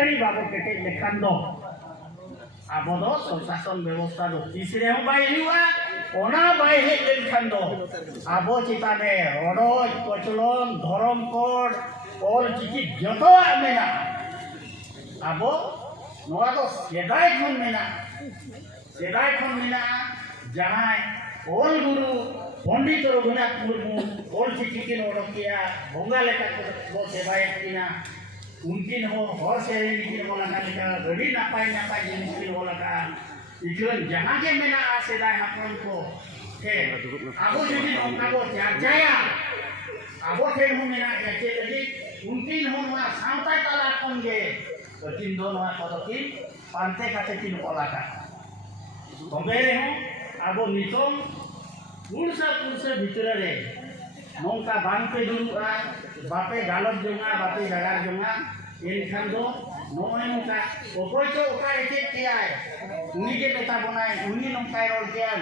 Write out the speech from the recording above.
ᱟᱹᱨᱤ ᱵᱟᱵᱚ ᱠᱮᱴᱮᱡ ᱞᱮᱠᱷᱟᱱ ᱫᱚ ᱟᱵᱚ ᱫᱚ ᱥᱚᱥᱟᱥᱚᱱ ᱵᱮᱵᱚᱥᱛᱷᱟ ᱫᱚ ᱛᱤᱥ ᱨᱮᱦᱚᱸ ᱵᱟᱭ ᱦᱩᱭᱩᱜᱼᱟ। ᱚᱱᱟ ᱵᱟᱭ ᱦᱮᱡ ᱞᱮᱱᱠᱷᱟन ᱫᱚ ᱟᱵᱚ ᱪᱮᱛᱟᱱ ᱨᱮ ᱨᱚᱰᱚᱡ ᱠᱚᱪᱞᱚᱱ ᱫᱷᱚᱨᱚᱢ ᱠᱳᱰ ᱚᱞ ᱪᱤᱠᱤ ᱡᱚᱛᱚᱣᱟᱜ ᱢᱮᱱᱟᱜᱼᱟ। ᱟᱵᱚ ᱱᱚᱣᱟ ᱫᱚ ᱥᱮᱫᱟᱭ ᱠᱷᱚᱱ ᱢᱮᱱᱟᱜᱼᱟ। ᱡᱟᱦᱟᱸᱭ ᱚᱞ ᱜᱩᱨᱩ पंडित रघुनाथ मुर्मू ऑल चिकी किन ओडकिया बंगा लेका को सेवायत किना उनकिन हो हर सेरेनी किन बोलाका लेका गडी नापाय नापाय जिनिस किन बोलाका इखन जहां के मेना सेदाय हापन को के आबो जुदी नोंका बो चर्चाया आबो ठेन हो मेना के लगी उनकिन हो मा सावता तला कोन गे किन दो नवा पदकी पांते काते किन बोलाका तबे रे हो आबो नितों पुरुषा भितर रे नौका बांग पे दुरुआ बापे गालत जोंगा बापे जगार जोंगा एनखान दो नोय नौका ओकोय तो ओका एके केयाय उनी के बेटा बनाय उनी नौका रोल केयाय।